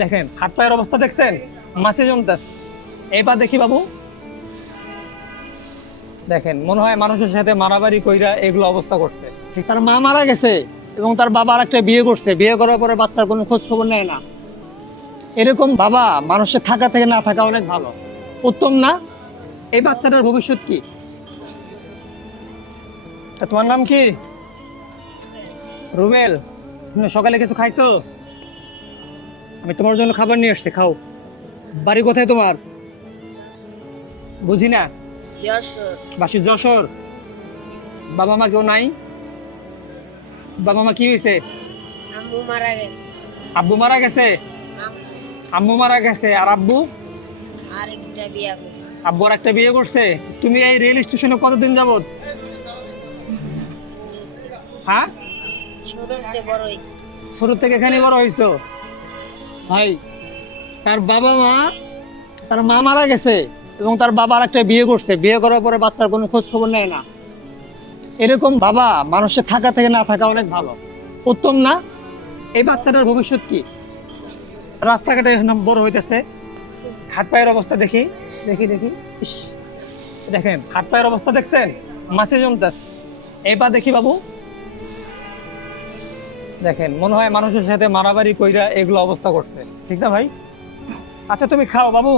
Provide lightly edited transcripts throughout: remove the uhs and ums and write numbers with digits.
দেখেন হাত পায়ের অবস্থা দেখছেন, মাছে জমতেছে। এবার দেখি বাবু, দেখেন মনে হয় মানুষের সাথে মারামারি কইরা এগুলো অবস্থা করছে। তার মা মারা গেছে এবং তার বাবা আরেকটা বিয়ে করছে, বিয়ে করার পরে বাচ্চার কোনো খোঁজ খবর নেয় না। এরকম বাবা মানুষের থাকা থেকে না থাকা অনেক ভালো, উত্তম না? এই বাচ্চাটার ভবিষ্যৎ কি? তা তোমার নাম কি? রুবেল। তুমি সকালে কিছু খাইছো? আমি তোমার জন্য খাবার নিয়ে আসছি, খাও। বাড়ি কোথায় তোমার? বুঝি না। বাসি যশোর। বাবা মা কেউ নাই? বাবা মা কি হয়েছে? আম্মু মারা গেছে। আব্বু মারা গেছে? আম্মু মারা গেছে। আর আব্বু? আরেকটা বিয়া করছে। আব্বু আর একটা বিয়ে করছে। তুমি এই রেল স্টেশনে কতদিন যাবত? হ্যাঁ, শুরুতে বড় হইছে। শুরু থেকে এখানে বড় হয়েছো? ভাই, তার বাবা মা, তার মা মারা গেছে এবং তার বাবা আর একটা বিয়ে করছে, বিয়ে করার পরে বাচ্চার কোনো খোঁজ খবর নেয় না। এরকম বাবা মানুষের থাকা থেকে না থাকা অনেক ভালো, উত্তম না? এই বাচ্চাটার ভবিষ্যৎ কি? রাস্তাঘাটে এখন বড় হইতেছে, হাত পায়ের অবস্থা দেখি দেখি দেখি ইস, দেখেন হাত পায়ের অবস্থা দেখছেন, মাছে জমতেছে। এবার দেখি বাবু, দেখেন মনে হয় মানুষের সাথে মারামারি কইরা এগুলো অবস্থা করছে, ঠিক না ভাই? আচ্ছা তুমি খাও বাবু,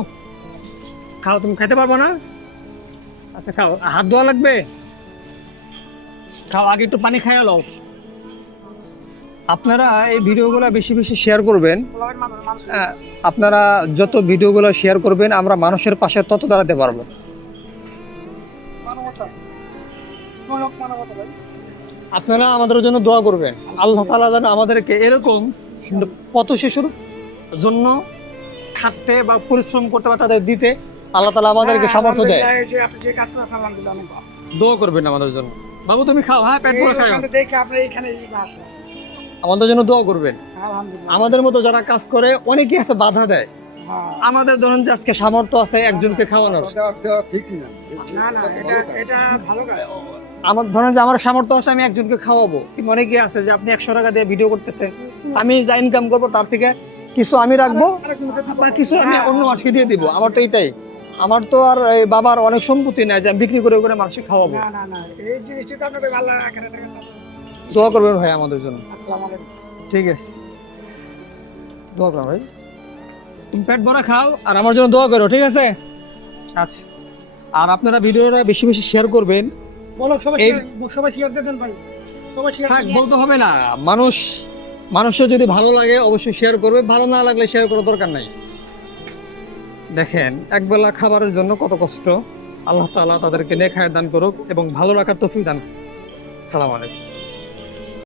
খাও। তুমি খেতে পারবো না? আচ্ছা খাও, হাত ধোয়া লাগবে? খাও, আগে একটু পানি খাইয়া লও। আপনারা এই ভিডিওগুলো বেশি বেশি শেয়ার করবেন। আপনারা যত ভিডিওগুলো শেয়ার করবেন আমরা মানুষের পাশে তত দাঁড়াতে পারবো। আপনারা আমাদের জন্য দোয়া করবেন, আল্লাহ তাআলা যেন আমাদেরকে এরকম পথ শিশুর জন্য খাটতে বা পরিশ্রম করতে বা তাদের দিতে আল্লাহ তাআলা আমাদেরকে সামর্থ্য দেয়। দোয়া করবেন আমাদের জন্য। বাবু তুমি খাও, হ্যাঁ পেট ভরে খাও। আমাদের জন্য দোয়া করবেন। আমাদের মতো যারা কাজ করে অনেকেই আছে বাধা দেয়। আমাদের ধরুন যে আজকে সামর্থ্য আছে একজনকে খাওয়ানোর, আমার ধরেন যে আমার সামর্থ্য আছে আমি একজনকে খাওয়াবো, কিন্তু অনেকে আছে যে আপনি 100 টাকা দিয়ে ভিডিও করতেছেন, আমি যা ইনকাম করবো তার থেকে কিছু আমি রাখবো বা কিছু আমি অন্য মানুষকে দিয়ে দিব। আমার তো এটাই, আমার তো আর এই বাবার অনেক সম্পত্তি নাই যে আমি বিক্রি করে করে মানুষকে খাওয়াবো। দোয়া করবেন ভাই আমাদের জন্য। ঠিক আছে, দোয়া করো ভাই। তুমি পেট ভরা খাও আর আমার জন্য দোয়া করো, ঠিক আছে? আচ্ছা, আর আপনারা ভিডিওটা বেশি বেশি শেয়ার করবেন। সবাই শেয়ার দেন ভাই, সবাই শেয়ার। থাক বলতে হবে না, মানুষের যদি ভালো লাগে অবশ্যই শেয়ার করবে, ভালো না লাগলে শেয়ার করার দরকার নাই। দেখেন একবেলা খাবারের জন্য কত কষ্ট, আল্লাহ তাআলা তাদেরকে নেক হায়াত দান করুক এবং ভালো রাখার তৌফিক দান করুক। আসসালামু আলাইকুম।